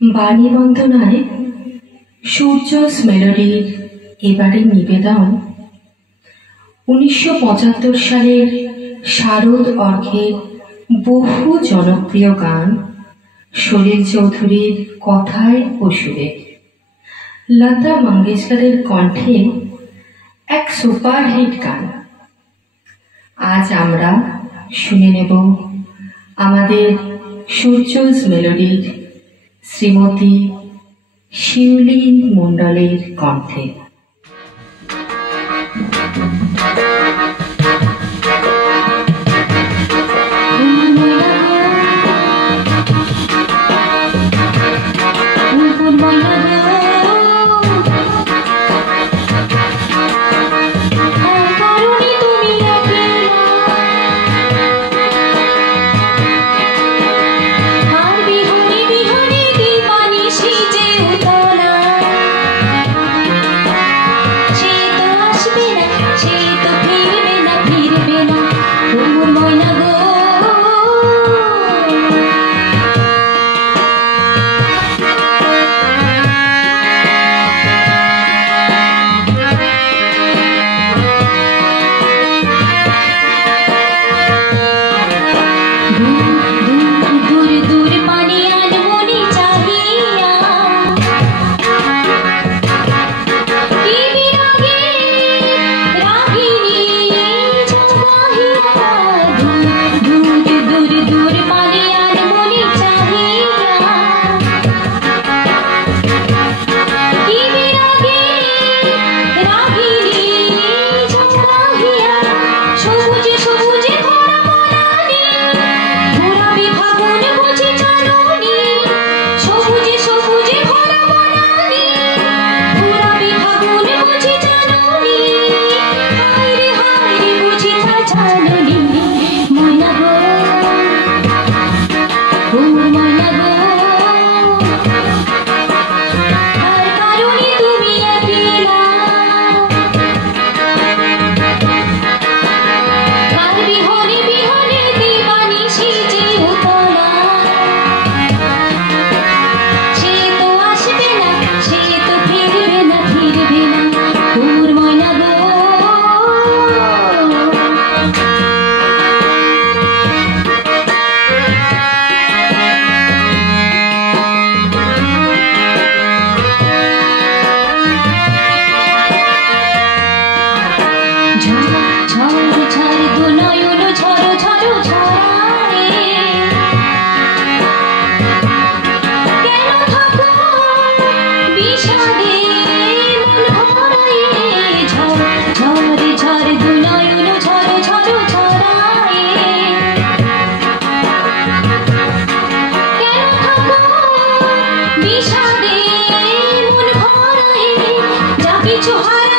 বাণী বন্দনায় সূর্যস মেলোডির এবারের নিবেদন 1975 সালের শারদ অর্ঘের বহু জনপ্রিয় গান সলিল চৌধুরীর কথায় ও সুরে লতা মঙ্গেশকরের কণ্ঠে এক সুপারহিট গান। আজ আমরা শুনে নেব আমাদের সূর্যস মেলোডির শ্রীমতী শিউলি মণ্ডলের কণ্ঠে। বিষাদে মন ভরায় যা কিছু হারা